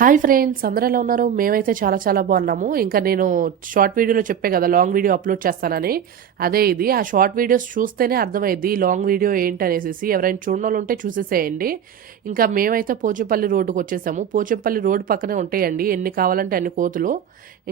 Hi friends అందరూ ఎలా ఉన్నారు? మేమైతే చాలా చాలా బాగున్నాము. ఇంకా నేను షార్ట్ వీడియోలో చెప్పే కదా లాంగ్ వీడియో అప్లోడ్ చేస్తానని. అదే ఇది. ఆ షార్ట్ వీడియోస్ చూస్తేనే అర్థమైంది లాంగ్ వీడియో ఏంటి ఎవరైనా చూడనోళ్ళు ఉంటే చూసేసేయండి. ఇంకా మేమైతే పోచంపల్లి రోడ్డుకు వచ్చేసాము. పోచంపల్లి రోడ్డు పక్కనే ఉంటాయండి. ఎన్ని కావాలంటే అన్ని కోతులు.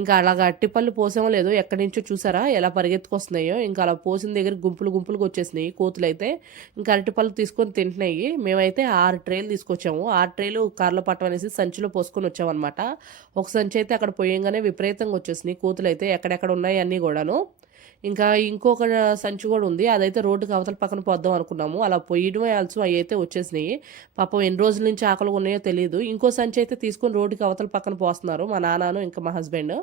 ఇంకా అలాగా అట్టిపళ్ళు పోసామో లేదో ఎక్కడి నుంచో చూసారా? ఎలా పరిగెత్తుకొస్తున్నాయో. ఇంకా అలా పోసిన దగ్గర గుంపులు గుంపులకు వచ్చేసినాయి కోతులు అయితే. ఇంకా అరటిపళ్ళు తీసుకొని తింటున్నాయి. మేమైతే ఆరు ట్రేలు తీసుకొచ్చాము. ఆరు ట్రేలు కార్లో పట్టం అనేసి సంచిలో పోసుకొని వచ్చామన్నమాట ఒక సంచి అయితే అక్కడ పోయంగానే విపరీతంగా వచ్చేసినాయి. కూతులు అయితే ఎక్కడెక్కడ ఉన్నాయి అన్నీ కూడాను. ఇంకా ఇంకొక సంచి కూడా ఉంది. అదైతే రోడ్డుకి అవతల పక్కన పోద్దాం అనుకున్నాము. అలా పోయడమే ఆల్సో అవి అయితే వచ్చేసినాయి. పాపం ఎన్ని రోజుల నుంచి ఆకలి ఉన్నాయో తెలియదు ఇంకో సంచి అయితే తీసుకొని రోడ్డుకి అవతల పక్కన పోస్తున్నారు మా నాన్నను ఇంకా మా హస్బెండ్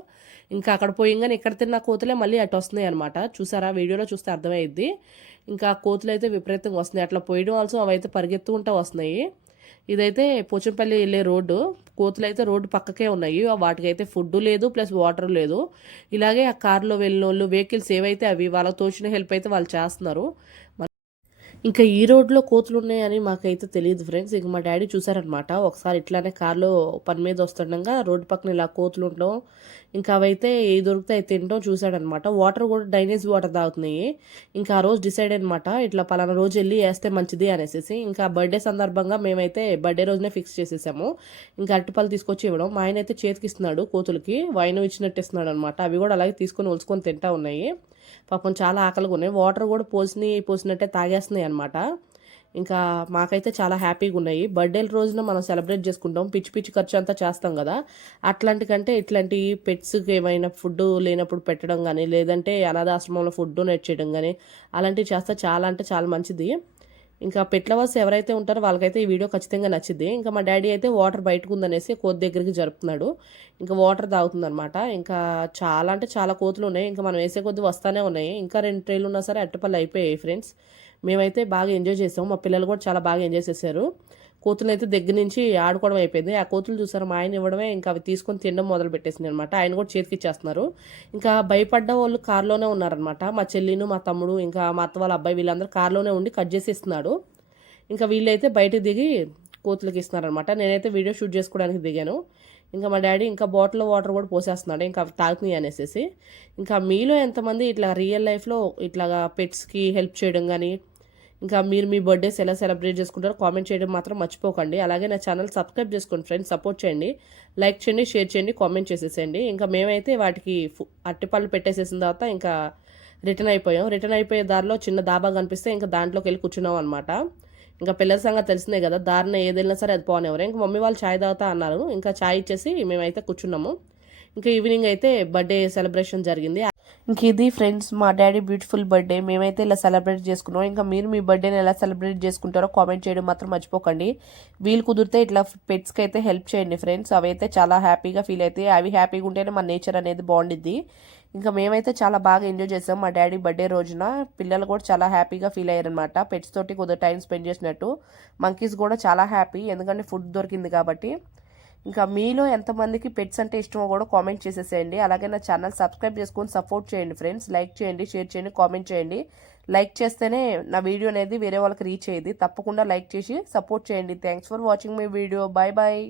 ఇంకా అక్కడ పోయంగానే ఇక్కడ తిన్న కోతులే మళ్ళీ అటు వస్తున్నాయి అనమాట చూసారా? వీడియోలో చూస్తే అర్థమైద్ది. ఇంకా కోతులు అయితే విపరీతంగా వస్తున్నాయి. అట్లా పోయడం ఆల్సో అవి అయితే పరిగెత్తుకుంటూ వస్తున్నాయి. ఇదైతే పోచంపల్లి వెళ్ళే రోడ్డు. కోతులు అయితే రోడ్డు పక్కకే ఉన్నాయి. వాటికైతే ఫుడ్ లేదు ప్లస్ వాటర్ లేదు. ఇలాగే ఆ కార్లో వెళ్ళిన వాళ్ళు వెహికల్స్ ఏవైతే అవి వాళ్ళకి తోచిన హెల్ప్ అయితే వాళ్ళు చేస్తున్నారు. ఇంకా ఈ రోడ్లో కోతులు ఉన్నాయని మాకైతే తెలియదు ఫ్రెండ్స్. ఇంక మా డాడీ చూసారనమాట. ఒకసారి ఇట్లానే కార్లో పని మీద వస్తుండగా రోడ్డు పక్కన ఇలా కోతులు ఉండడం ఇంకా అవైతే ఏ దొరికితే అవి తినడం చూశాడనమాట. వాటర్ కూడా డైనేజ్ వాటర్ తాగుతున్నాయి. ఇంకా ఆ రోజు డిసైడ్ అనమాట ఇట్లా పలానా రోజు వెళ్ళి వేస్తే మంచిది అనేసి ఇంకా బర్త్డే సందర్భంగా మేమైతే బర్త్డే రోజునే ఫిక్స్ చేసేసాము. ఇంకా అరటిపళ్ళు తీసుకొచ్చి ఇవ్వడం. మా ఆయన అయితే చేతికి ఇస్తున్నాడు కోతులకి వైన్ ఇచ్చినట్టు ఇస్తున్నాడు అనమాట అవి కూడా అలాగే తీసుకొని ఒలుచుకొని తింటా ఉన్నాయి. పాపం చాలా ఆకలిగా ఉన్నాయి. వాటర్ కూడా పోసిని పోసినట్టే తాగేస్తున్నాయి అనమాట ఇంకా మాకైతే చాలా హ్యాపీగా ఉన్నాయి. బర్త్డే రోజున మనం సెలబ్రేట్ చేసుకుంటాం. పిచ్చి పిచ్చి ఖర్చు అంతా చేస్తాం కదా. అట్లాంటి కంటే ఇట్లాంటి పెట్స్కి ఏమైనా ఫుడ్ లేనప్పుడు పెట్టడం కానీ లేదంటే అనాథాశ్రమంలో ఫుడ్ డొనేట్ చేయడం కానీ అలాంటివి చేస్తే చాలా అంటే చాలా మంచిది. ఇంకా పెట్లవర్స్ ఎవరైతే ఉంటారో వాళ్ళకైతే ఈ వీడియో ఖచ్చితంగా నచ్చింది ఇంకా మా డాడీ అయితే వాటర్ బయటకు ఉందనేసి కోతి దగ్గరికి జరుపుతున్నాడు. ఇంకా వాటర్ తాగుతుందనమాట ఇంకా చాలా అంటే చాలా కోతులు ఉన్నాయి. ఇంకా మనం వేసే కొద్ది వస్తానే ఉన్నాయి. ఇంకా రెండు ట్రైలు ఉన్నా సరే అట్టపల్లి అయిపోయాయి ఫ్రెండ్స్ మేమైతే బాగా ఎంజాయ్ చేసాం మా పిల్లలు కూడా చాలా బాగా ఎంజాయ్ చేశారు. కోతులు అయితే దగ్గర నుంచి ఆడుకోవడం అయిపోయింది. ఆ కోతులు చూసారు మా ఆయన ఇవ్వడమే ఇంకా అవి తీసుకొని తినడం మొదలు పెట్టేసింది అనమాట ఆయన కూడా చేతికి ఇచ్చేస్తున్నారు ఇంకా భయపడ్డ వాళ్ళు కారులోనే ఉన్నారనమాట మా చెల్లిను మా తమ్ముడు ఇంకా మా అత్త వాళ్ళ అబ్బాయి వీళ్ళందరూ కారులోనే ఉండి కట్ చేసి ఇస్తున్నాడు ఇంకా వీళ్ళైతే బయటకు దిగి కోతులకి ఇస్తున్నారనమాట నేనైతే వీడియో షూట్ చేసుకోవడానికి దిగాను. ఇంకా మా డాడీ ఇంకా బాటిల్ వాటర్ కూడా పోసేస్తున్నాడు. ఇంకా అవి తాగుతున్నాయి అనేసి ఇంకా మీలో ఎంతమంది ఇట్లా రియల్ లైఫ్లో ఇట్లాగా పెట్స్కి హెల్ప్ చేయడం కానీ ఇంకా మీరు మీ బర్త్డేస్ ఎలా సెలబ్రేట్ చేసుకుంటారో కామెంట్ చేయడం మాత్రం మర్చిపోకండి. అలాగే నా ఛానల్ సబ్స్క్రైబ్ చేసుకోండి ఫ్రెండ్స్ సపోర్ట్ చేయండి. లైక్ చేయండి షేర్ చేయండి కామెంట్ చేసేసేయండి. ఇంకా మేమైతే వాటికి అట్టిపళ్ళు పెట్టేసేసిన తర్వాత ఇంకా రిటర్న్ అయిపోయాం. రిటర్న్ అయిపోయే దారిలో చిన్న దాబా కనిపిస్తే ఇంకా దాంట్లోకి వెళ్ళి కూర్చున్నాం అనమాట ఇంకా పిల్లల సంగతి తెలిసిందే కదా దారిన ఏది వెళ్ళినా సరే అది పోనేవారు ఇంకా మమ్మీ వాళ్ళు ఛాయ్ తాగుతా అన్నారు. ఇంకా ఛాయ్ ఇచ్చేసి మేమైతే కూర్చున్నాము. ఇంకా ఈవినింగ్ అయితే బర్త్డే సెలబ్రేషన్ జరిగింది. ఇంక ఇది ఫ్రెండ్స్ మా డాడీ బ్యూటిఫుల్ బర్త్డే. మేమైతే ఇలా సెలబ్రేట్ చేసుకున్నాం. ఇంకా మీరు మీ బర్త్డేని ఎలా సెలబ్రేట్ చేసుకుంటారో కామెంట్ చేయడం మాత్రం మర్చిపోకండి. వీలు కుదిరితే ఇట్లా పెట్స్కి అయితే హెల్ప్ చేయండి ఫ్రెండ్స్. అవి అయితే చాలా హ్యాపీగా ఫీల్ అవుతాయి అవి హ్యాపీగా ఉంటేనే మన నేచర్ అనేది బాగుండిద్ది. ఇంకా మేమైతే చాలా బాగా ఎంజాయ్ చేసాం మా డాడీ బర్త్డే రోజున. పిల్లలు కూడా చాలా హ్యాపీగా ఫీల్ అయ్యారనమాట పెట్స్ తోటి కొద్దిగా టైం స్పెండ్ చేసినట్టు. మంకీస్ కూడా చాలా హ్యాపీ. ఎందుకంటే ఫుడ్ దొరికింది కాబట్టి. ఇంకా మీలో ఎంతమందికి పెట్స్ అంటే ఇష్టమో కూడా కామెంట్ చేసేసేయండి. అలాగే నా ఛానల్ సబ్స్క్రైబ్ చేసుకొని సపోర్ట్ చేయండి ఫ్రెండ్స్ లైక్ చేయండి షేర్ చేయండి కామెంట్ చేయండి. లైక్ చేస్తేనే నా వీడియో అనేది వేరే వాళ్ళకి రీచ్ అయ్యేది. తప్పకుండా లైక్ చేసి సపోర్ట్ చేయండి. Thanks for watching my video bye bye